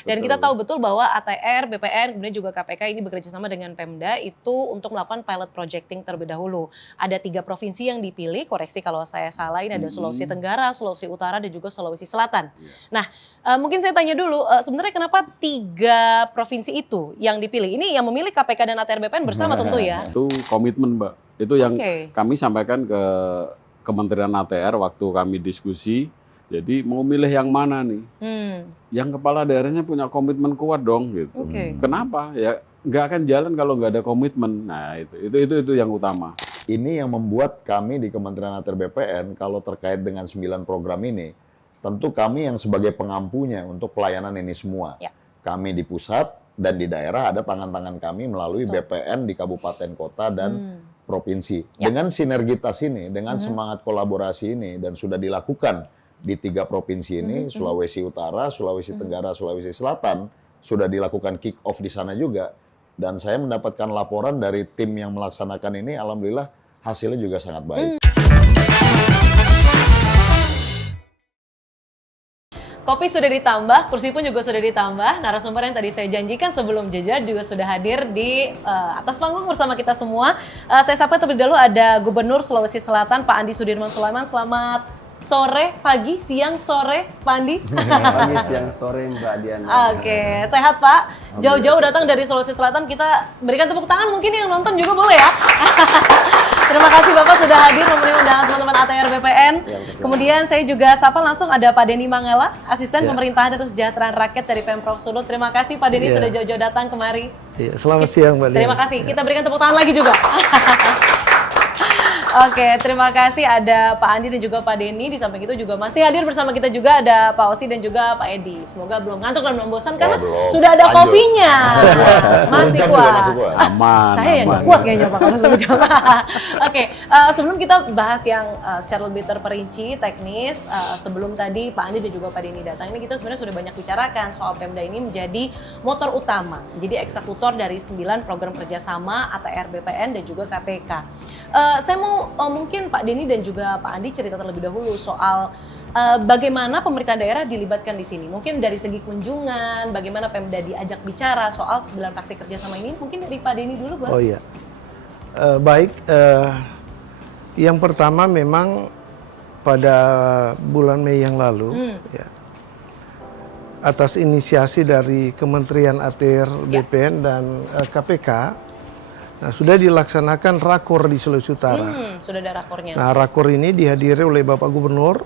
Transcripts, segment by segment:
Dan kita tahu betul bahwa ATR, BPN, kemudian juga KPK ini bekerja sama dengan Pemda itu untuk melakukan pilot projecting terlebih dahulu. Ada 3 provinsi yang dipilih, koreksi kalau saya salah, ini ada Sulawesi Tenggara, Sulawesi Utara, dan juga Sulawesi Selatan. Nah, mungkin saya tanya dulu, sebenarnya kenapa 3 provinsi itu yang dipilih? Ini yang memilih KPK dan ATR BPN bersama tentu ya? Itu komitmen, Mbak. Itu yang kami sampaikan ke Kementerian ATR waktu kami diskusi. Jadi mau milih yang mana nih? Yang kepala daerahnya punya komitmen kuat dong gitu. Kenapa? Ya nggak akan jalan kalau nggak ada komitmen. Nah itu yang utama. Ini yang membuat kami di Kementerian ATR BPN kalau terkait dengan 9 program ini, tentu kami yang sebagai pengampunya untuk pelayanan ini semua. Kami di pusat dan di daerah ada tangan-tangan kami melalui BPN di kabupaten kota dan provinsi. Dengan sinergitas ini, dengan semangat kolaborasi ini dan sudah dilakukan di 3 provinsi ini, Sulawesi Utara, Sulawesi Tenggara, Sulawesi Selatan, sudah dilakukan kick off di sana juga. Dan saya mendapatkan laporan dari tim yang melaksanakan ini, alhamdulillah hasilnya juga sangat baik. Kopi sudah ditambah, kursi pun juga sudah ditambah. Narasumber yang tadi saya janjikan sebelum jeda juga sudah hadir di atas panggung bersama kita semua. Saya sapa terlebih dahulu ada Gubernur Sulawesi Selatan, Pak Andi Sudirman Sulaiman. Selamat sore, pagi, siang, sore, Pak Andi. Pagi, siang, sore, Mbak Diana. Oke, sehat Pak. Jauh-jauh datang dari Sulawesi Selatan, kita berikan tepuk tangan, mungkin yang nonton juga boleh ya. Terima kasih Bapak sudah hadir memenuhi undangan teman-teman ATR BPN. Kemudian saya juga sapa langsung ada Pak Denny Mangala, Asisten Pemerintahan dan Kesejahteraan Rakyat dari Pemprov Sulut. Terima kasih Pak Denny sudah jauh-jauh datang kemari. Selamat siang Mbak Diana. Terima kasih, kita berikan tepuk tangan lagi juga. Oke, terima kasih ada Pak Andi dan juga Pak Denny. Di samping itu juga masih hadir bersama kita juga ada Pak Osi dan juga Pak Edi. Semoga belum ngantuk dan belum bosan karena sudah ada kopinya. Masih kuat. Aman. Saya yang nggak kuat kayaknya Pak kalau sudah coba. Oke, sebelum kita bahas yang secara lebih terperinci, teknis, sebelum tadi Pak Andi dan juga Pak Denny datang, ini kita sebenarnya sudah banyak bicarakan soal Pemda ini menjadi motor utama, menjadi eksekutor dari 9 program kerjasama ATR BPN dan juga KPK. Saya mau mungkin Pak Denny dan juga Pak Andi cerita terlebih dahulu soal bagaimana pemerintah daerah dilibatkan di sini. Mungkin dari segi kunjungan, bagaimana Pemda diajak bicara soal 9 praktik kerjasama ini. Mungkin dari Pak Denny dulu, boleh? Oh iya, baik. Yang pertama memang pada bulan Mei yang lalu, ya, atas inisiasi dari Kementerian ATR BPN dan KPK, nah, sudah dilaksanakan rakor di Sulawesi Utara. Sudah ada rakornya. Nah, rakor ini dihadiri oleh Bapak Gubernur,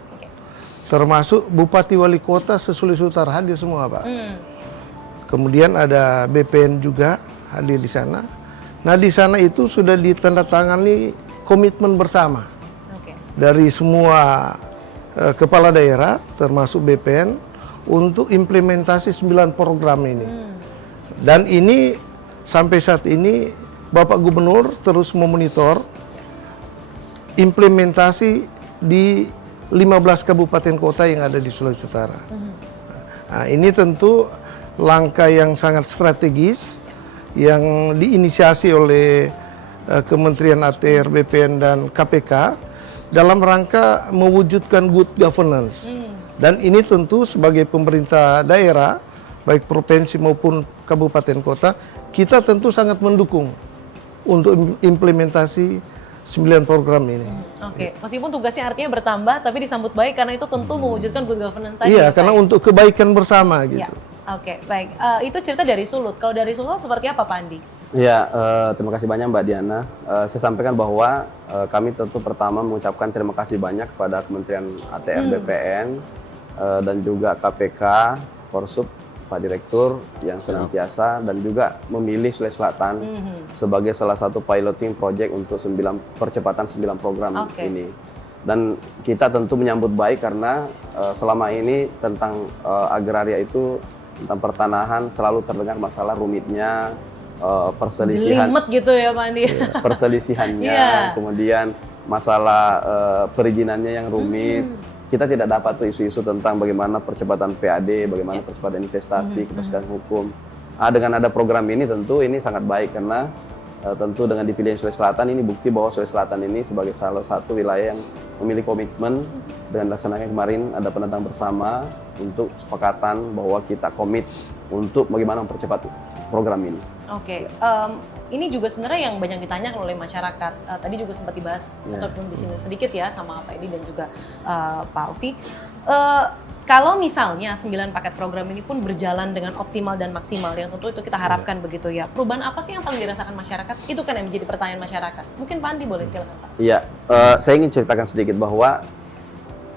termasuk Bupati Wali Kota se-Sulawesi Utara hadir semua, Pak. Kemudian ada BPN juga hadir di sana. Nah, di sana itu sudah ditandatangani komitmen bersama dari semua kepala daerah, termasuk BPN, untuk implementasi 9 program ini. Dan ini sampai saat ini Bapak Gubernur terus memonitor implementasi di 15 kabupaten kota yang ada di Sulawesi Utara. Nah, ini tentu langkah yang sangat strategis yang diinisiasi oleh Kementerian ATR, BPN, dan KPK dalam rangka mewujudkan good governance. Dan ini tentu sebagai pemerintah daerah, baik provinsi maupun kabupaten kota, kita tentu sangat mendukung untuk implementasi 9 program ini. Oke, meskipun tugasnya artinya bertambah, tapi disambut baik karena itu tentu mewujudkan good governance tadi. Iya, karena untuk kebaikan bersama gitu. Oke, baik. Itu cerita dari Sulut. Kalau dari Sulut seperti apa, Pak Andi? Ya, terima kasih banyak Mbak Diana. Saya sampaikan bahwa kami tentu pertama mengucapkan terima kasih banyak kepada Kementerian ATR BPN dan juga KPK, Korsub, Pak Direktur yang senantiasa dan juga memilih Sulawesi Selatan sebagai salah satu piloting project untuk percepatan 9 program ini. Dan kita tentu menyambut baik karena selama ini tentang agraria itu, tentang pertanahan selalu terdengar masalah rumitnya, perselisihan. Jelimet gitu ya Pak Andi. Perselisihannya, kemudian masalah perizinannya yang rumit. Kita tidak dapat tuh isu-isu tentang bagaimana percepatan PAD, bagaimana percepatan investasi, kepastian hukum. Dengan ada program ini tentu ini sangat baik karena tentu dengan dipilihnya Sulawesi Selatan ini bukti bahwa Sulawesi Selatan ini sebagai salah satu wilayah yang memiliki komitmen dengan laksananya kemarin ada penentang bersama untuk kesepakatan bahwa kita komit untuk bagaimana mempercepat program ini. Oke, ini juga sebenarnya yang banyak ditanyakan oleh masyarakat. Tadi juga sempat dibahas ataupun disinggung sedikit ya sama Pak Edi dan juga Pak Ausi. Kalau misalnya 9 paket program ini pun berjalan dengan optimal dan maksimal, yang tentu itu kita harapkan begitu ya. Perubahan apa sih yang paling dirasakan masyarakat? Itu kan yang menjadi pertanyaan masyarakat. Mungkin Pak Andi boleh silakan Pak. Iya, saya ingin ceritakan sedikit bahwa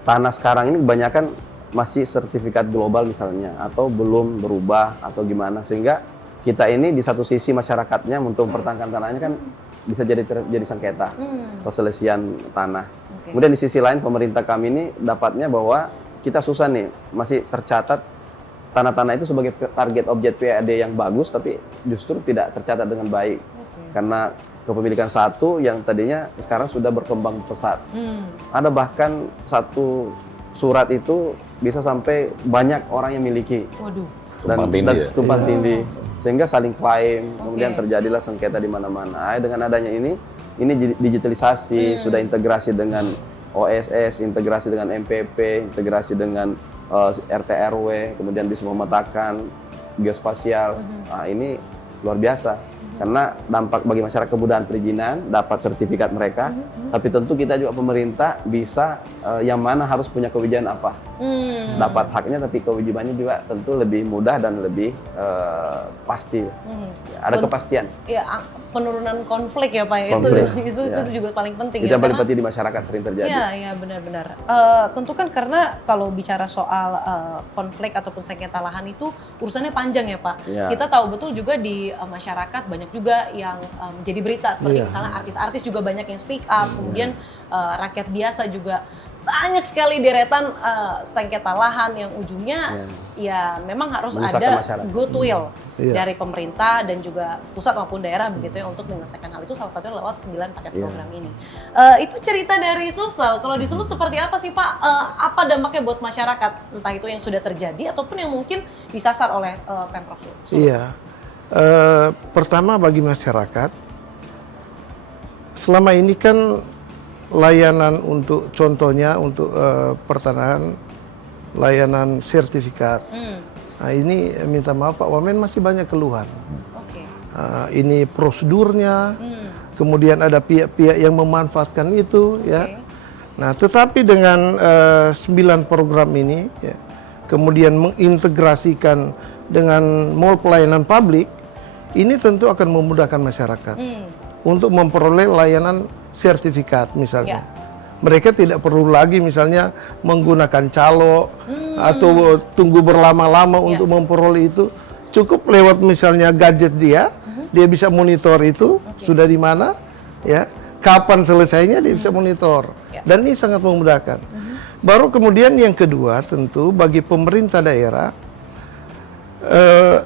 tanah sekarang ini kebanyakan masih sertifikat global misalnya, atau belum berubah atau gimana, sehingga kita ini di satu sisi masyarakatnya untuk mempertahankan tanahnya kan bisa jadi sengketa perselisihan tanah. Kemudian di sisi lain pemerintah kami ini dapatnya bahwa kita susah nih, masih tercatat tanah-tanah itu sebagai target objek PAD yang bagus, tapi justru tidak tercatat dengan baik. Karena kepemilikan satu yang tadinya sekarang sudah berkembang pesat. Ada bahkan satu surat itu bisa sampai banyak orang yang miliki. Waduh. Dan tumpang tindih. Sehingga saling klaim, kemudian terjadilah sengketa di mana-mana. Dengan adanya ini digitalisasi, sudah integrasi dengan OSS, integrasi dengan MPP, integrasi dengan RT RW, kemudian bisa memetakan geospasial. Ini luar biasa. Karena dampak bagi masyarakat kemudahan perizinan, dapat sertifikat mereka, tapi tentu kita juga pemerintah bisa yang mana harus punya kewajiban apa. Dapat haknya, tapi kewajibannya juga tentu lebih mudah dan lebih pasti. Ada kepastian. Ya, penurunan konflik ya Pak. Itu juga paling penting. Itu yang paling penting di masyarakat sering terjadi. Iya benar-benar. Tentu kan karena kalau bicara soal konflik ataupun sengketa lahan itu urusannya panjang ya Pak. Kita tahu betul juga di masyarakat banyak juga yang menjadi berita seperti misalnya artis-artis juga banyak yang speak up, kemudian rakyat biasa juga banyak sekali deretan sengketa lahan yang ujungnya ya memang harus ada goodwill dari pemerintah dan juga pusat maupun daerah begitu ya untuk menyelesaikan hal itu, salah satunya lewat 9 paket program ini. Itu cerita dari Sulsel. Kalau di Sulut seperti apa sih Pak? Apa dampaknya buat masyarakat? Entah itu yang sudah terjadi ataupun yang mungkin disasar oleh Pemprov Sulut. Iya. Pertama bagi masyarakat, selama ini kan layanan untuk contohnya untuk pertanahan, layanan sertifikat. Nah ini minta maaf Pak Wamen masih banyak keluhan. Ini prosedurnya, kemudian ada pihak-pihak yang memanfaatkan itu, ya. Nah tetapi dengan 9 program ini, ya, kemudian mengintegrasikan dengan mall pelayanan publik, ini tentu akan memudahkan masyarakat untuk memperoleh layanan sertifikat misalnya. Mereka tidak perlu lagi misalnya menggunakan calo atau tunggu berlama-lama untuk memperoleh itu. Cukup lewat misalnya gadget dia bisa monitor itu sudah di mana, ya, kapan selesainya dia bisa monitor. Dan ini sangat memudahkan. Baru kemudian yang kedua tentu bagi pemerintah daerah,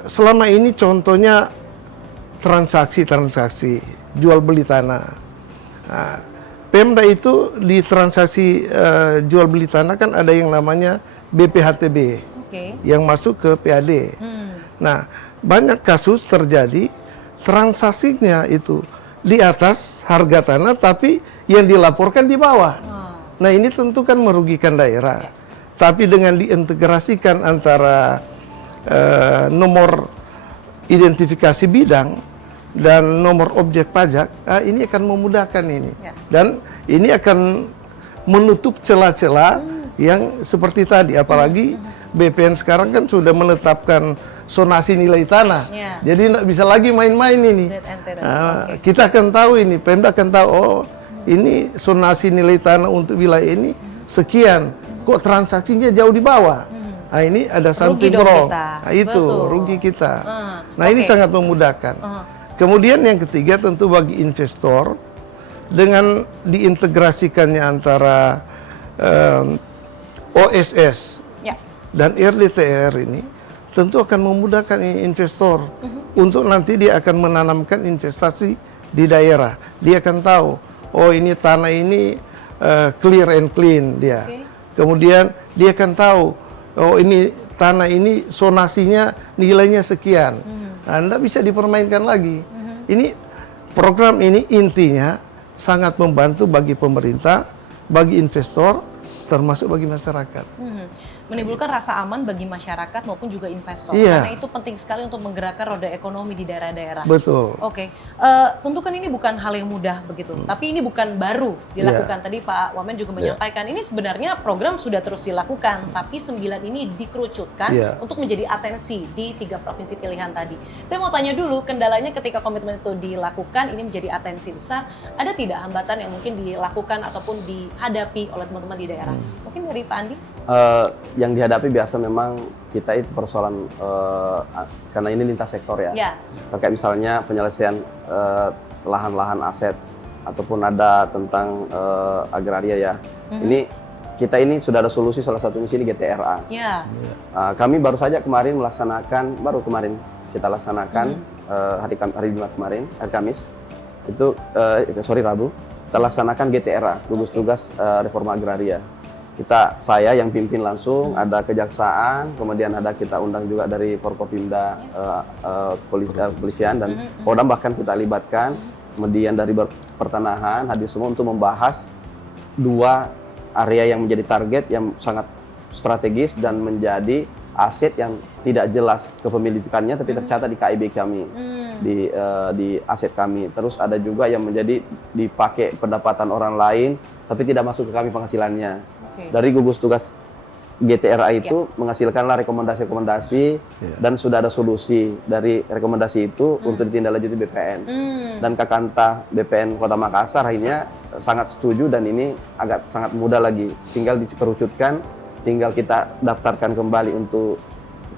selama ini contohnya transaksi jual beli tanah. Nah, Pemda itu di transaksi jual beli tanah kan ada yang namanya BPHTB yang masuk ke PAD. Nah, banyak kasus terjadi transaksinya itu di atas harga tanah tapi yang dilaporkan di bawah. Nah, ini tentu kan merugikan daerah. Tapi dengan diintegrasikan antara nomor identifikasi bidang dan nomor objek pajak, ini akan memudahkan ini. Dan ini akan menutup celah-celah yang seperti tadi. Apalagi BPN sekarang kan sudah menetapkan zonasi nilai tanah. Jadi nggak bisa lagi main-main ini. Kita akan tahu ini, Pemda akan tahu, oh ini zonasi nilai tanah untuk wilayah ini sekian. Kok transaksinya jauh di bawah? Nah ini ada something wrong. Nah itu rugi kita. Nah ini sangat memudahkan. Kemudian yang ketiga tentu bagi investor, dengan diintegrasikannya antara OSS dan RDTR ini tentu akan memudahkan investor untuk nanti dia akan menanamkan investasi di daerah. Dia akan tahu, oh ini tanah ini clear and clean dia. Kemudian dia akan tahu, oh ini tanah ini zonasinya nilainya sekian. Anda bisa dipermainkan lagi. Ini program ini intinya sangat membantu bagi pemerintah, bagi investor, termasuk bagi masyarakat. menimbulkan rasa aman bagi masyarakat maupun juga investor. Iya. Karena itu penting sekali untuk menggerakkan roda ekonomi di daerah-daerah. Betul. Oke, tentu kan ini bukan hal yang mudah begitu, tapi ini bukan baru dilakukan. Tadi Pak Wamen juga menyampaikan, ini sebenarnya program sudah terus dilakukan, tapi 9 ini dikerucutkan untuk menjadi atensi di 3 provinsi pilihan tadi. Saya mau tanya dulu, kendalanya ketika komitmen itu dilakukan, ini menjadi atensi besar, ada tidak hambatan yang mungkin dilakukan ataupun dihadapi oleh teman-teman di daerah? Mungkin dari Pak Andi? Yang dihadapi biasa memang kita itu persoalan karena ini lintas sektor ya. Terkait misalnya penyelesaian lahan-lahan aset ataupun ada tentang agraria ya. Ini kita ini sudah ada solusi, salah satunya sini GTRA. Kami baru saja kemarin melaksanakan, kita laksanakan hari Jumat kemarin, hari Kamis itu Rabu kita laksanakan GTRA, gugus tugas reforma agraria. Saya yang pimpin langsung, ada kejaksaan, kemudian ada kita undang juga dari Forkopimda, kepolisian dan Kodam bahkan kita libatkan, kemudian dari pertanahan hadir semua untuk membahas 2 area yang menjadi target yang sangat strategis dan menjadi aset yang tidak jelas kepemilikannya tapi tercatat di KIB kami, di aset kami. Terus ada juga yang menjadi dipakai pendapatan orang lain tapi tidak masuk ke kami penghasilannya. Dari gugus tugas GTRA itu menghasilkanlah rekomendasi-rekomendasi dan sudah ada solusi dari rekomendasi itu untuk ditindaklanjuti BPN. Dan Kakanta BPN Kota Makassar akhirnya sangat setuju dan ini sangat mudah lagi. Tinggal dikerucutkan, tinggal kita daftarkan kembali untuk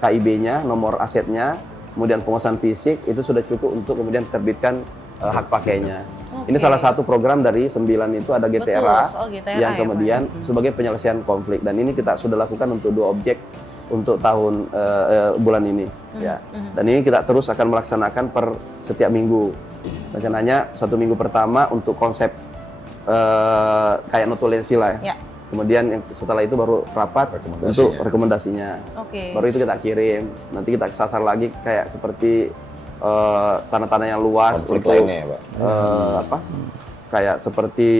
KIB-nya, nomor asetnya, kemudian penguasaan fisik itu sudah cukup untuk kemudian diterbitkan hak pakainya. Ini salah satu program dari 9 itu ada GTRA, yang kemudian sebagai penyelesaian konflik dan ini kita sudah lakukan untuk 2 objek untuk tahun bulan ini ya. Dan ini kita terus akan melaksanakan per setiap minggu. Rencananya 1 minggu pertama untuk konsep kayak notulensi lah ya. Kemudian setelah itu baru rapat untuk rekomendasinya. Baru itu kita kirim. Nanti kita sasar lagi kayak seperti tanah-tanah yang luas konflik untuk lainnya, Pak. kayak seperti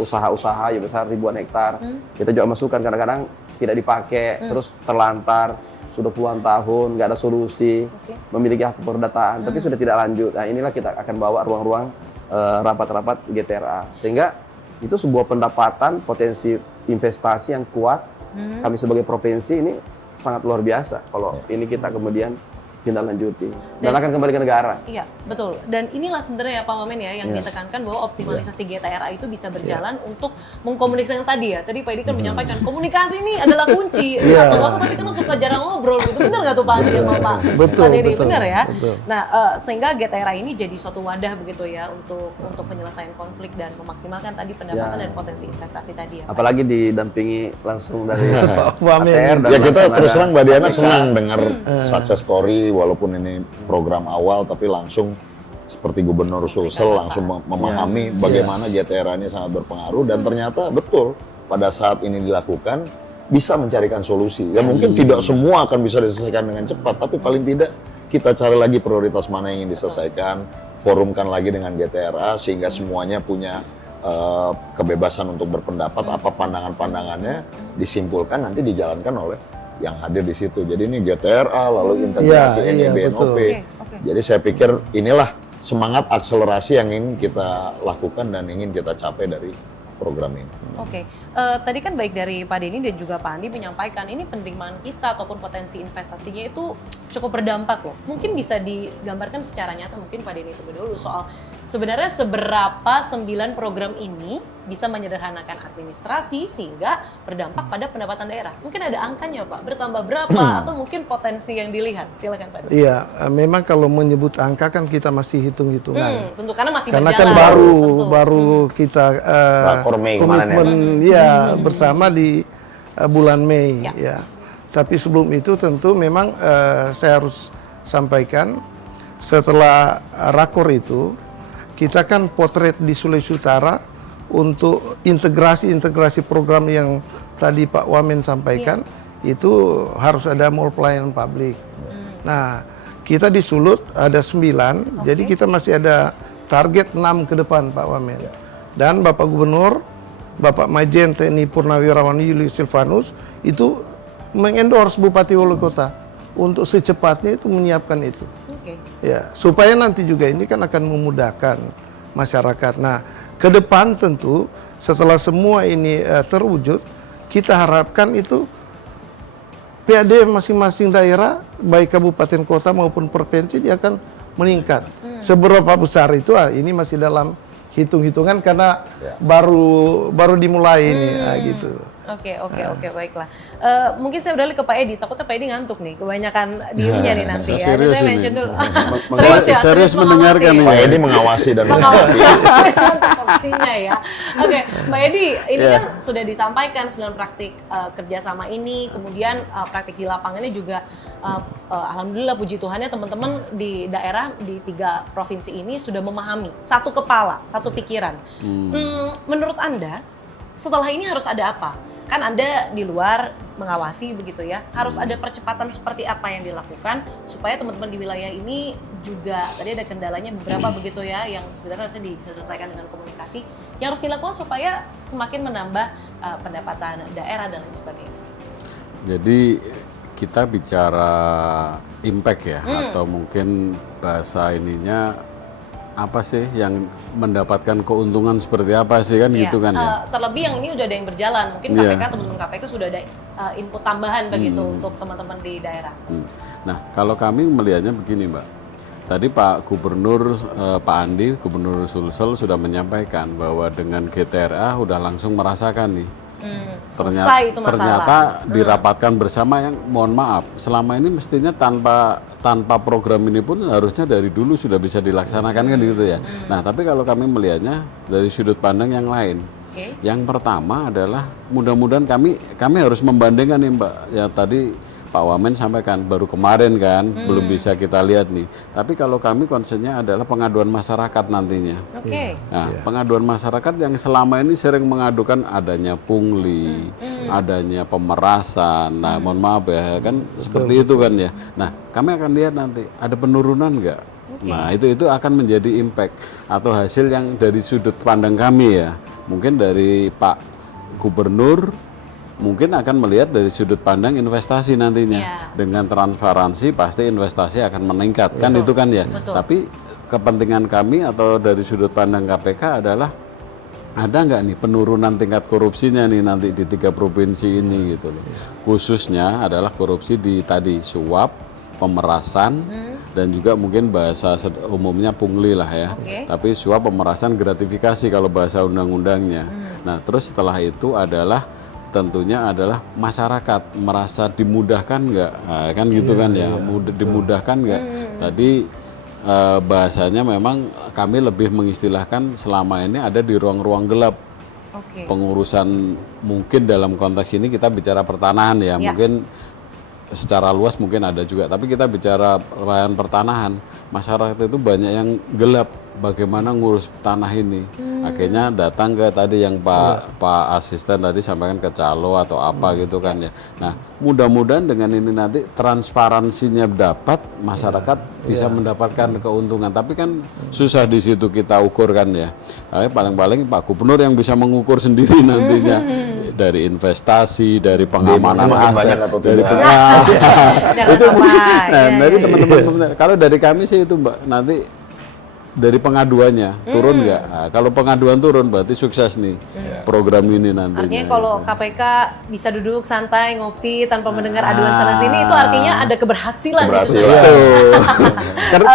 usaha-usaha yang besar ribuan hektar. Kita juga masukkan kadang-kadang tidak dipakai, terus terlantar sudah puluhan tahun nggak ada solusi, memiliki hak perdataan tapi sudah tidak lanjut. Nah inilah kita akan bawa ruang-ruang rapat-rapat GTRA sehingga itu sebuah pendapatan potensi investasi yang kuat. Kami sebagai provinsi ini sangat luar biasa kalau ini kita kemudian tindak lanjuti dan akan kembali ke negara. Iya, betul. Dan inilah sebenarnya ya Pak Wamen ya yang ditekankan bahwa optimalisasi GTRA itu bisa berjalan untuk mengkomunikasikan tadi ya. Tadi Pak Edi kan menyampaikan komunikasi ini adalah kunci. Satu waktu tapi kan suka jarang ngobrol gitu. Benar nggak tuh Pak Edi sama Pak Dedi? Benar ya? Nah, sehingga GTRA ini jadi suatu wadah begitu ya untuk penyelesaian konflik dan memaksimalkan tadi pendapatan dan potensi investasi tadi ya. Apalagi didampingi langsung dari Pak Wamen. Ya kita terus terang Mbak Diana senang dengar success story walaupun ini program awal tapi langsung seperti Gubernur Sulsel langsung memahami bagaimana GTRA ini sangat berpengaruh dan ternyata betul pada saat ini dilakukan bisa mencarikan solusi. Ya mungkin tidak semua akan bisa diselesaikan dengan cepat tapi paling tidak kita cari lagi prioritas mana yang ingin diselesaikan, forumkan lagi dengan GTRA sehingga semuanya punya kebebasan untuk berpendapat apa pandangan-pandangannya disimpulkan nanti dijalankan oleh yang hadir di situ. Jadi ini GTRA lalu integrasi NEB-NOP. Jadi saya pikir inilah semangat akselerasi yang ingin kita lakukan dan ingin kita capai dari program ini. Tadi kan baik dari Pak Denny dan juga Pak Andi menyampaikan ini penerimaan kita ataupun potensi investasinya itu cukup berdampak loh. Mungkin bisa digambarkan secara nyata mungkin Pak Denny terlebih dulu soal sebenarnya seberapa 9 program ini bisa menyederhanakan administrasi sehingga berdampak pada pendapatan daerah. Mungkin ada angkanya Pak, bertambah berapa atau mungkin potensi yang dilihat. Silakan Pak Denny. Iya, memang kalau menyebut angka kan kita masih hitung-hitungan. Tentu karena masih karena berjalan. Karena kan baru kita komitmen bersama di bulan Mei ya. Tapi sebelum itu tentu memang saya harus sampaikan setelah rakor itu kita kan potret di Sulawesi Utara untuk integrasi program yang tadi Pak Wamen sampaikan itu harus ada mall pelayanan publik. Nah kita di Sulut ada 9, jadi kita masih ada target 6 ke depan Pak Wamen. Dan Bapak Gubernur Bapak Majen TNI Purnawirawan Julius Silvanus itu mengendorse Bupati Wali Kota untuk secepatnya itu menyiapkan itu. Ya, supaya nanti juga ini kan akan memudahkan masyarakat. Nah, ke depan tentu setelah semua ini terwujud, kita harapkan itu PAD masing-masing daerah, baik kabupaten kota maupun provinsi, dia akan meningkat. Seberapa besar itu, ini masih dalam hitung-hitungan karena baru dimulai ini, gitu. Oke, baiklah. Mungkin saya beralih ke Pak Edi. Takutnya Pak Edi ngantuk nih, kebanyakan dirinya nih nanti ya. Serius Saya ini. mention dulu. Serius mendengarkan nih. Pak Edi mengawasi dan mengamati. Porsinya ya. Oke, Pak Edi, ini kan sudah disampaikan 9 praktik kerjasama ini, kemudian praktik di lapangannya juga, alhamdulillah puji Tuhannya teman-teman di daerah di 3 provinsi ini sudah memahami, satu kepala, satu pikiran. Menurut Anda, setelah ini harus ada apa? Kan Anda di luar mengawasi begitu ya, harus ada percepatan seperti apa yang dilakukan supaya teman-teman di wilayah ini juga, tadi ada kendalanya beberapa begitu ya, yang sebenarnya harusnya bisa diselesaikan dengan komunikasi, yang harus dilakukan supaya semakin menambah pendapatan daerah dan lain sebagainya. Jadi kita bicara impact ya, atau mungkin bahasa ininya apa sih yang mendapatkan keuntungan seperti apa sih kan gitu kan ya. Terlebih yang ini udah ada yang berjalan, mungkin KPK teman-teman KPK sudah ada input tambahan begitu untuk teman-teman di daerah. Nah kalau kami melihatnya begini Mbak, tadi Pak Gubernur Pak Andi, Gubernur Sulsel sudah menyampaikan bahwa dengan GTRA udah langsung merasakan nih. Selesai itu masalah. Ternyata dirapatkan bersama yang mohon maaf selama ini mestinya tanpa program ini pun harusnya dari dulu sudah bisa dilaksanakan kan gitu ya. Nah tapi kalau kami melihatnya dari sudut pandang yang lain. Yang pertama adalah mudah-mudahan kami harus membandingkan nih Mbak, ya tadi Pak Wamen sampaikan baru kemarin kan, belum bisa kita lihat nih. Tapi kalau kami konsennya adalah pengaduan masyarakat nantinya. Nah, pengaduan masyarakat yang selama ini sering mengadukan adanya pungli, adanya pemerasan. Nah, mohon maaf ya kan seperti itu kan ya. Nah, kami akan lihat nanti ada penurunan nggak. Nah, itu akan menjadi impact atau hasil yang dari sudut pandang kami ya. Mungkin dari Pak Gubernur mungkin akan melihat dari sudut pandang investasi nantinya. Dengan transparansi pasti investasi akan meningkat kan itu kan ya. Tapi kepentingan kami atau dari sudut pandang KPK adalah ada nggak nih penurunan tingkat korupsinya nih nanti di 3 provinsi ini gitu loh. Khususnya adalah korupsi di tadi suap, pemerasan dan juga mungkin bahasa umumnya pungli lah ya. Tapi suap, pemerasan, gratifikasi kalau bahasa undang-undangnya. Nah, terus setelah itu adalah tentunya adalah masyarakat merasa dimudahkan nggak, kan gitu kan ya, dimudahkan nggak. Tadi bahasanya memang kami lebih mengistilahkan selama ini ada di ruang-ruang gelap. Pengurusan mungkin dalam konteks ini kita bicara pertanahan ya, mungkin secara luas mungkin ada juga, tapi kita bicara pelayanan pertanahan, masyarakat itu banyak yang gelap bagaimana ngurus tanah ini. Akhirnya datang ke tadi yang Pak Asisten tadi sampaikan ke calo atau apa gitu kan ya. Nah, mudah-mudahan dengan ini nanti transparansinya dapat, masyarakat bisa mendapatkan keuntungan. Tapi kan susah di situ kita ukur kan ya. Tapi paling-paling Pak Gubernur yang bisa mengukur sendiri nantinya dari investasi, dari pengamanan aset, dari itu mungkin. Nah, dari teman-teman kalau dari kami sih itu Mbak, nanti dari pengaduannya turun nggak? Nah, kalau pengaduan turun berarti sukses nih program ini nantinya. Artinya kalau KPK bisa duduk santai ngopi tanpa mendengar aduan sana sini, itu artinya ada keberhasilan.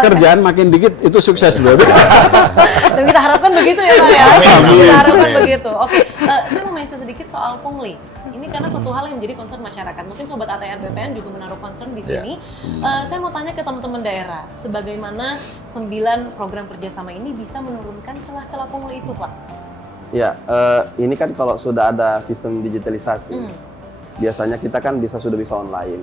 Kerjaan makin dikit itu sukses loh. Dan kita harapkan begitu ya Pak ya. Kita harapkan begitu. Oke, saya mau mention sedikit soal pungli. Ini karena suatu hal yang menjadi concern masyarakat. Mungkin Sobat ATR BPN juga menaruh concern di sini. Saya mau tanya ke teman-teman daerah, sebagaimana 9 program kerjasama ini bisa menurunkan celah-celah pungli itu, Pak? Ya, ini kan kalau sudah ada sistem digitalisasi, biasanya kita kan sudah bisa online.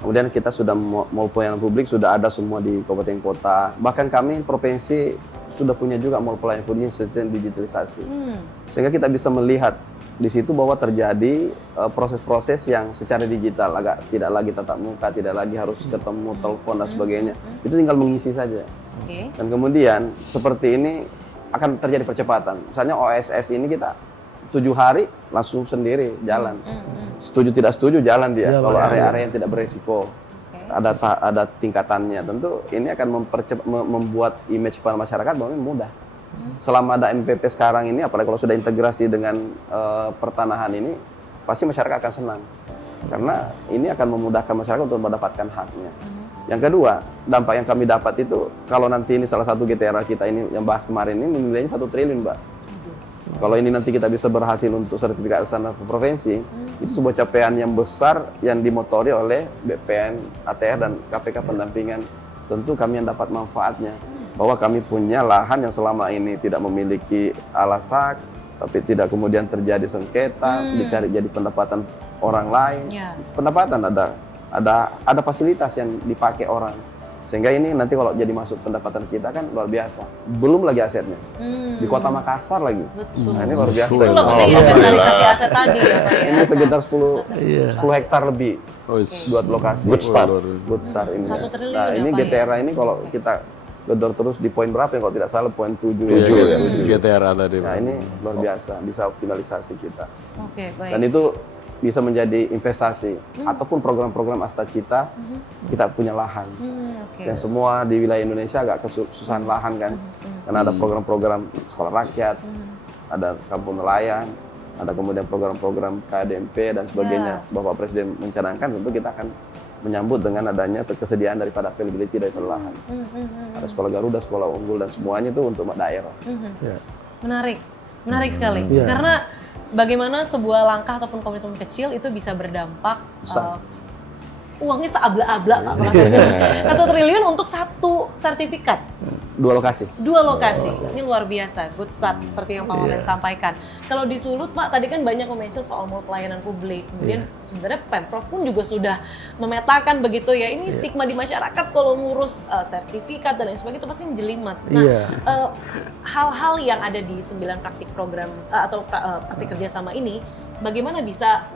Kemudian kita sudah mall pelayanan publik sudah ada semua di kabupaten kota. Bahkan kami provinsi sudah punya juga mall pelayanan publik sistem digitalisasi. Sehingga kita bisa melihat di situ bahwa terjadi proses-proses yang secara digital, agak tidak lagi tatap muka, tidak lagi harus ketemu telepon dan sebagainya. Itu tinggal mengisi saja. Dan kemudian seperti ini akan terjadi percepatan. Misalnya OSS ini kita 7 hari langsung sendiri jalan. Setuju tidak setuju jalan dia. Jalan, Kalau ya. area-area yang tidak beresiko. Ada tingkatannya. Tentu ini akan membuat image pada masyarakat bahwa ini mudah. Selama ada MPP sekarang ini, apalagi kalau sudah integrasi dengan pertanahan ini, pasti masyarakat akan senang. Karena ini akan memudahkan masyarakat untuk mendapatkan haknya. Yang kedua, dampak yang kami dapat itu, kalau nanti ini salah satu GTRA kita ini yang bahas kemarin ini nilainya 1 triliun, Mbak. Kalau ini nanti kita bisa berhasil untuk sertifikasi standar provinsi, itu sebuah capaian yang besar yang dimotori oleh BPN, ATR, dan KPK pendampingan. Tentu kami yang dapat manfaatnya. Bahwa kami punya lahan yang selama ini tidak memiliki alasak, tapi tidak kemudian terjadi sengketa, dicari jadi pendapatan orang lain. Pendapatan ada fasilitas yang dipakai orang. Sehingga ini nanti kalau jadi masuk pendapatan kita kan luar biasa. Belum lagi asetnya. Di Kota Makassar lagi. Betul. Nah, ini luar biasa. Itu loh penting inventarisasi aset tadi ya Pak ya. Ini sekitar 10 hektar lebih. Buat lokasi. Good start. Good start ini. 1 triliun Nah, ya, ini Pak, GTRA ini kalau kita gedor terus di poin berapa ya, kalau tidak salah poin 7 ya. GTRA tadi. Nah, ini luar biasa, bisa optimalisasi kita. Oke, baik. Dan itu bisa menjadi investasi ataupun program-program Astacita, kita punya lahan. Dan semua di wilayah Indonesia agak kesusahan lahan kan. Karena ada program-program sekolah rakyat, ada kampung nelayan, ada kemudian program-program KDMP dan sebagainya. Bapak Presiden mencanangkan, tentu kita akan menyambut dengan adanya ketersediaan daripada availability dari lahan. Ada sekolah Garuda, sekolah unggul, dan semuanya itu untuk daerah. Menarik sekali. Karena bagaimana sebuah langkah ataupun komitmen kecil itu bisa berdampak uangnya seabla-abla Pak, maksudnya 1 triliun untuk 1 sertifikat. 2 lokasi. 2 lokasi. Ini luar biasa, good start seperti yang Pak Wamen sampaikan. Kalau di Sulut Pak, tadi kan banyak mention soal mall pelayanan publik. Kemudian sebenarnya Pemprov pun juga sudah memetakan begitu ya. Ini stigma di masyarakat kalau ngurus sertifikat dan lain sebagainya itu pasti jelimet. Nah, hal-hal yang ada di 9 praktik program atau praktik kerjasama ini, bagaimana bisa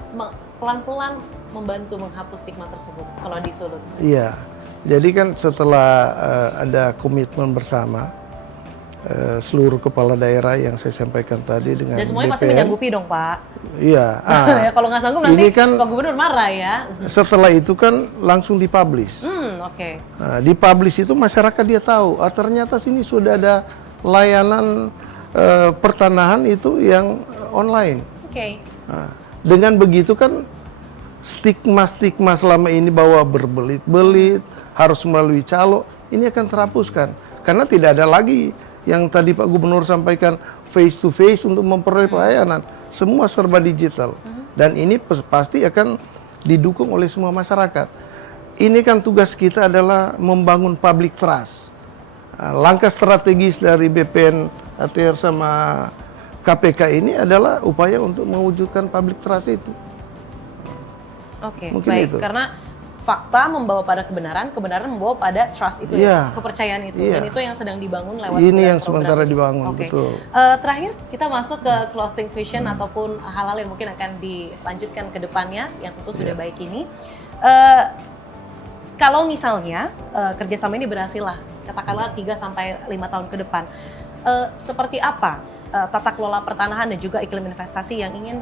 pelan-pelan membantu menghapus stigma tersebut kalau di Sulut? Iya, jadi kan setelah ada komitmen bersama seluruh kepala daerah yang saya sampaikan tadi dengan dan semuanya BPN, pasti menyanggupi dong Pak. Iya. Ya, kalau nggak sanggup nanti kan, Pak Gubernur marah ya. Setelah itu kan langsung dipublish. Oke. Nah, dipublish itu masyarakat dia tahu, ternyata sini sudah ada layanan pertanahan itu yang online. Oke. Nah, dengan begitu kan stigma-stigma selama ini bahwa berbelit-belit, harus melalui calo, ini akan terhapuskan. Karena tidak ada lagi yang tadi Pak Gubernur sampaikan face to face untuk memperoleh pelayanan. Semua serba digital. Dan ini pasti akan didukung oleh semua masyarakat. Ini kan tugas kita adalah membangun public trust. Langkah strategis dari BPN, ATR sama KPK ini adalah upaya untuk mewujudkan public trust itu. Oke, Mungkin baik. itu. Karena fakta membawa pada kebenaran, kebenaran membawa pada trust itu ya, kepercayaan itu. Dan itu yang sedang dibangun lewat ini yang program sementara itu. dibangun, Oke. betul. Terakhir kita masuk ke closing vision ataupun hal-hal yang mungkin akan dilanjutkan ke depannya yang tentu sudah baik ini. Kalau misalnya kerjasama ini berhasil lah, katakanlah 3-5 tahun ke depan, seperti apa tata kelola pertanahan dan juga iklim investasi yang ingin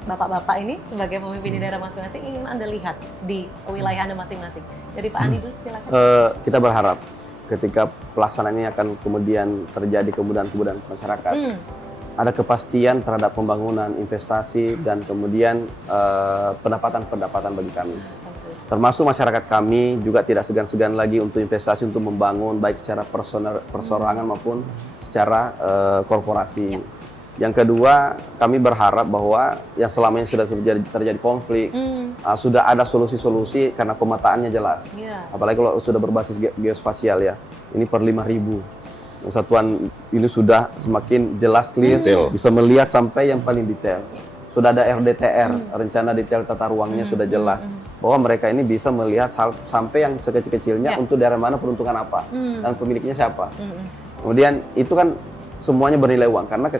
Bapak-bapak ini sebagai pemimpin di daerah masing-masing ingin Anda lihat di wilayah Anda masing-masing? Dari Pak Andi dulu silakan. Kita berharap ketika pelaksanaan ini akan kemudian terjadi kemudahan-kemudahan masyarakat, ada kepastian terhadap pembangunan, investasi, dan kemudian pendapatan-pendapatan bagi kami. Termasuk masyarakat kami juga tidak segan-segan lagi untuk investasi untuk membangun baik secara persorangan maupun secara korporasi. Yang kedua, kami berharap bahwa yang selama ini sudah terjadi konflik, sudah ada solusi-solusi karena pemetaannya jelas. Apalagi kalau sudah berbasis geospasial ya, ini per 5.000. Satuan ini sudah semakin jelas, clear, bisa melihat sampai yang paling detail. Sudah ada RDTR, rencana detail tata ruangnya sudah jelas. Bahwa mereka ini bisa melihat sampai yang sekecil-kecilnya untuk daerah mana peruntukan apa, dan pemiliknya siapa. Kemudian itu kan semuanya bernilai uang, karena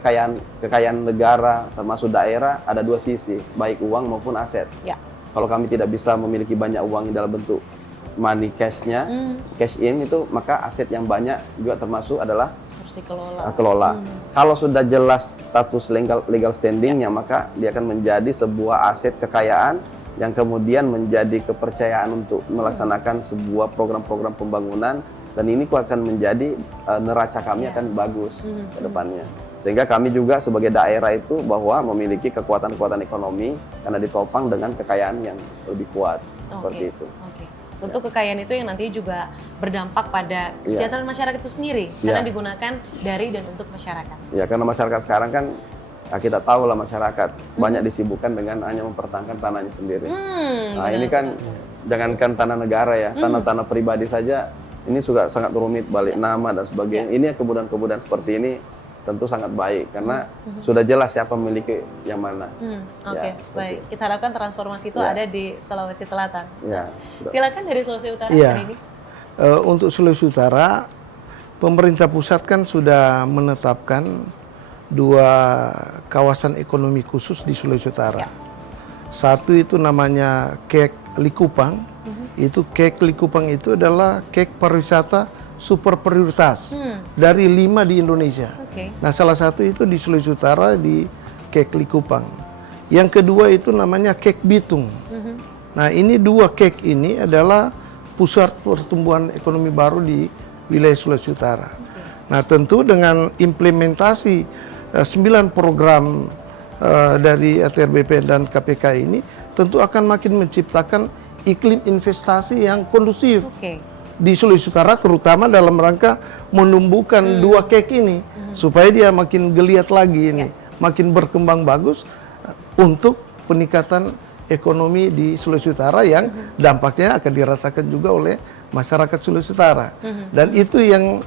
kekayaan negara termasuk daerah ada 2 sisi, baik uang maupun aset. Kalau kami tidak bisa memiliki banyak uang dalam bentuk money cash-nya, cash in itu, maka aset yang banyak juga termasuk adalah harus dikelola. Kelola. Kalau sudah jelas status legal standingnya, maka dia akan menjadi sebuah aset kekayaan yang kemudian menjadi kepercayaan untuk melaksanakan sebuah program-program pembangunan, dan ini akan menjadi neraca kami akan bagus ke depannya. Sehingga kami juga sebagai daerah itu bahwa memiliki kekuatan-kekuatan ekonomi karena ditopang dengan kekayaan yang lebih kuat, seperti itu. Tentu kekayaan itu yang nantinya juga berdampak pada kesejahteraan masyarakat itu sendiri, karena digunakan dari dan untuk masyarakat. Ya, karena masyarakat sekarang kan kita tahu lah, masyarakat banyak disibukkan dengan hanya mempertahankan tanahnya sendiri. Nah, ini kan jangankan tanah negara ya, tanah-tanah pribadi saja ini juga sangat rumit, balik nama dan sebagainya. Ini kemudahan-kemudahan seperti ini tentu sangat baik karena sudah jelas siapa memiliki yang mana. Oke, baik. Kita harapkan transformasi itu ada di Sulawesi Selatan. Ya, silakan dari Sulawesi Utara hari ini. Untuk Sulawesi Utara, pemerintah pusat kan sudah menetapkan 2 kawasan ekonomi khusus di Sulawesi Utara. Satu itu namanya Kek Likupang. Itu Kek Likupang itu adalah kek pariwisata super prioritas dari 5 di Indonesia. Nah, salah satu itu di Sulawesi Utara di Kek Likupang. Yang kedua itu namanya Kek Bitung. Nah, ini 2 kek ini adalah pusat pertumbuhan ekonomi baru di wilayah Sulawesi Utara. Nah, tentu dengan implementasi 9 program dari ATR BPN dan KPK ini tentu akan makin menciptakan iklim investasi yang kondusif di Sulawesi Utara, terutama dalam rangka menumbuhkan 2 kek ini supaya dia makin geliat lagi ini, makin berkembang bagus untuk peningkatan ekonomi di Sulawesi Utara yang dampaknya akan dirasakan juga oleh masyarakat Sulawesi Utara. Dan itu yang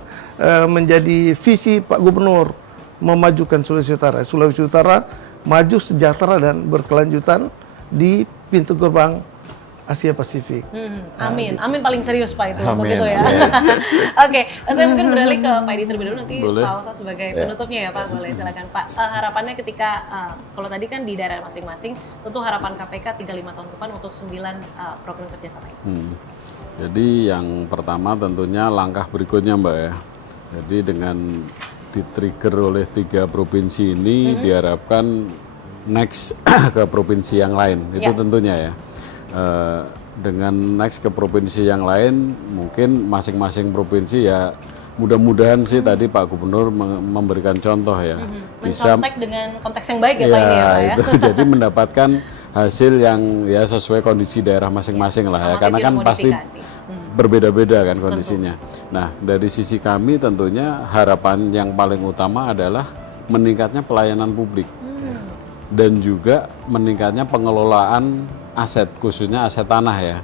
menjadi visi Pak Gubernur, memajukan Sulawesi Utara. Sulawesi Utara maju, sejahtera dan berkelanjutan di pintu gerbang Asia Pasifik. Amin, amin paling serius Pak itu untuk Amin. itu ya. Oke, saya mungkin beralih ke Pak Edi terlebih dahulu, nanti Pak Osa sebagai penutupnya ya Pak, boleh silakan Pak. Harapannya ketika, kalau tadi kan di daerah masing-masing, tentu harapan KPK 3-5 tahun ke depan untuk 9 program kerjasama ini. Jadi yang pertama tentunya langkah berikutnya Mbak ya. Jadi dengan di-trigger oleh 3 provinsi ini diharapkan next ke provinsi yang lain, itu tentunya ya. Dengan next ke provinsi yang lain, mungkin masing-masing provinsi ya mudah-mudahan sih tadi Pak Gubernur memberikan contoh ya, bisa dengan konteks yang baik ya Pak ini ya Pak ya. Itu jadi mendapatkan hasil yang ya sesuai kondisi daerah masing-masing lah ya, karena kan pasti berbeda-beda kan kondisinya. Nah, dari sisi kami tentunya harapan yang paling utama adalah meningkatnya pelayanan publik dan juga meningkatnya pengelolaan aset, khususnya aset tanah ya.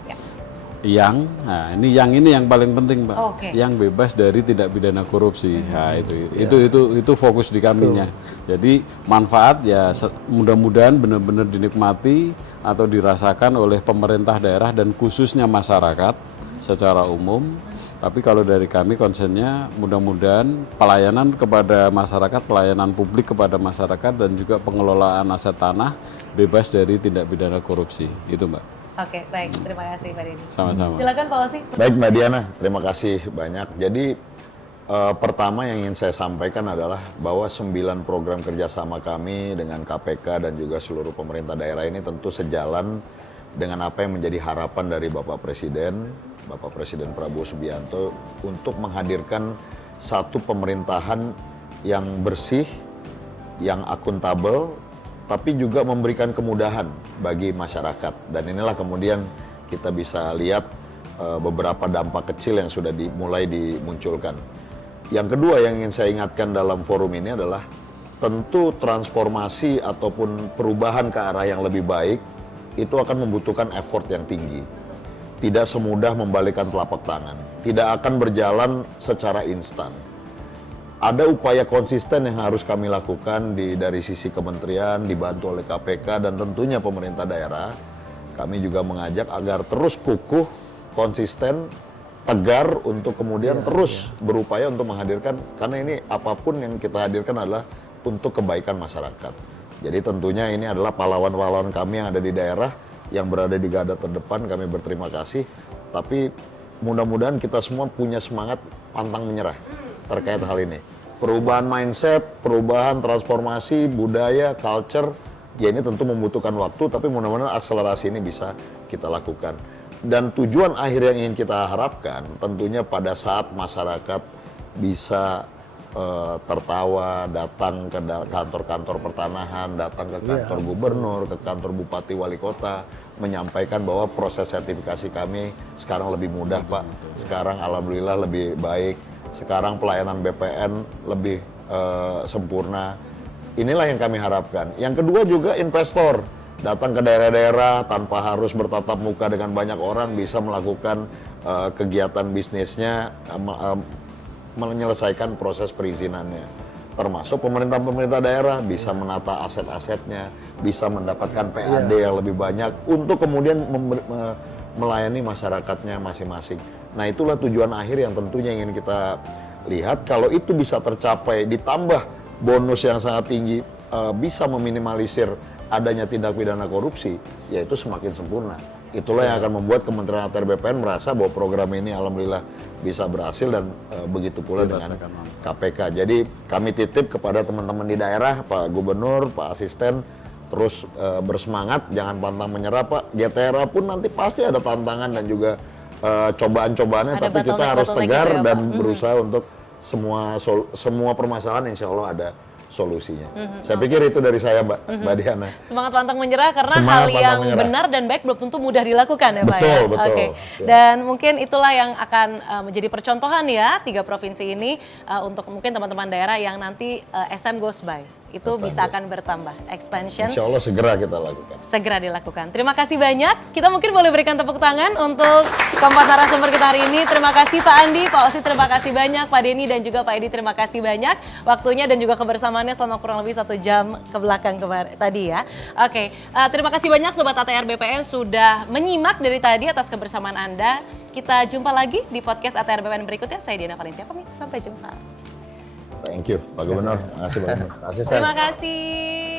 Yang ini yang paling penting Pak, yang bebas dari tindak pidana korupsi. Nah, itu fokus di kaminya. Jadi manfaat ya mudah-mudahan benar-benar dinikmati atau dirasakan oleh pemerintah daerah dan khususnya masyarakat secara umum. Tapi kalau dari kami konsennya mudah-mudahan pelayanan kepada masyarakat, pelayanan publik kepada masyarakat dan juga pengelolaan aset tanah bebas dari tindak pidana korupsi. Itu Mbak. Oke, baik. Terima kasih Pak Denny. Sama-sama. Silakan Pak Osi. Baik Mbak Diana, terima kasih banyak. Jadi pertama yang ingin saya sampaikan adalah bahwa 9 program kerjasama kami dengan KPK dan juga seluruh pemerintah daerah ini tentu sejalan dengan apa yang menjadi harapan dari Bapak Presiden Prabowo Subianto untuk menghadirkan satu pemerintahan yang bersih, yang akuntabel, tapi juga memberikan kemudahan bagi masyarakat. Dan inilah kemudian kita bisa lihat beberapa dampak kecil yang sudah mulai dimunculkan. Yang kedua yang ingin saya ingatkan dalam forum ini adalah tentu transformasi ataupun perubahan ke arah yang lebih baik itu akan membutuhkan effort yang tinggi. Tidak semudah membalikkan telapak tangan. Tidak akan berjalan secara instan. Ada upaya konsisten yang harus kami lakukan dari sisi kementerian, dibantu oleh KPK dan tentunya pemerintah daerah. Kami juga mengajak agar terus kukuh, konsisten, tegar untuk kemudian terus berupaya untuk menghadirkan, karena ini apapun yang kita hadirkan adalah untuk kebaikan masyarakat. Jadi tentunya ini adalah pahlawan-pahlawan kami yang ada di daerah, yang berada di garda terdepan. Kami berterima kasih, tapi mudah-mudahan kita semua punya semangat pantang menyerah terkait hal ini. Perubahan mindset, perubahan transformasi, budaya, culture, ya ini tentu membutuhkan waktu, tapi mudah-mudahan akselerasi ini bisa kita lakukan. Dan tujuan akhir yang ingin kita harapkan, tentunya pada saat masyarakat bisa tertawa, datang ke kantor-kantor pertanahan, datang ke kantor gubernur, ke kantor bupati, wali kota, menyampaikan bahwa proses sertifikasi kami sekarang lebih mudah, Pak. Sekarang alhamdulillah lebih baik. Sekarang pelayanan BPN lebih sempurna. Inilah yang kami harapkan. Yang kedua juga investor datang ke daerah-daerah tanpa harus bertatap muka dengan banyak orang, bisa melakukan kegiatan bisnisnya, menyelesaikan proses perizinannya. Termasuk pemerintah daerah bisa menata aset-asetnya, bisa mendapatkan PAD yang lebih banyak untuk kemudian melayani masyarakatnya masing-masing. Nah, itulah tujuan akhir yang tentunya ingin kita lihat. Kalau itu bisa tercapai, ditambah bonus yang sangat tinggi, bisa meminimalisir adanya tindak pidana korupsi, yaitu semakin sempurna. Itulah yang akan membuat Kementerian ATR BPN merasa bahwa program ini alhamdulillah bisa berhasil, dan begitu pula dengan KPK. Jadi kami titip kepada teman-teman di daerah, Pak Gubernur, Pak Asisten, terus bersemangat, jangan pantang menyerah, Pak. GTRA pun nanti pasti ada tantangan dan juga cobaan-cobaannya, tapi kita harus tegar gitu ya, dan berusaha untuk semua permasalahan insya Allah ada solusinya. Saya pikir itu dari saya, Mbak Diana. Semangat pantang menyerah, karena hal yang benar dan baik belum tentu mudah dilakukan ya Pak ya? Betul. Oke. Dan mungkin itulah yang akan menjadi percontohan ya, 3 provinsi ini untuk mungkin teman-teman daerah yang nanti as time goes by itu bisa akan bertambah, expansion. Insya Allah segera kita lakukan. Segera dilakukan. Terima kasih banyak. Kita mungkin boleh berikan tepuk tangan untuk keempat narasumber kita hari ini. Terima kasih Pak Andi, Pak Osi, terima kasih banyak, Pak Denny dan juga Pak Edi, terima kasih banyak waktunya dan juga kebersamaannya selama kurang lebih 1 jam ke belakang tadi ya. Oke, terima kasih banyak Sobat ATR BPN sudah menyimak dari tadi atas kebersamaan Anda. Kita jumpa lagi di podcast ATR BPN berikutnya. Saya Diana Valencia pamit, sampai jumpa. Thank you, Pak Gubernur. Terima kasih banyak. Terima kasih.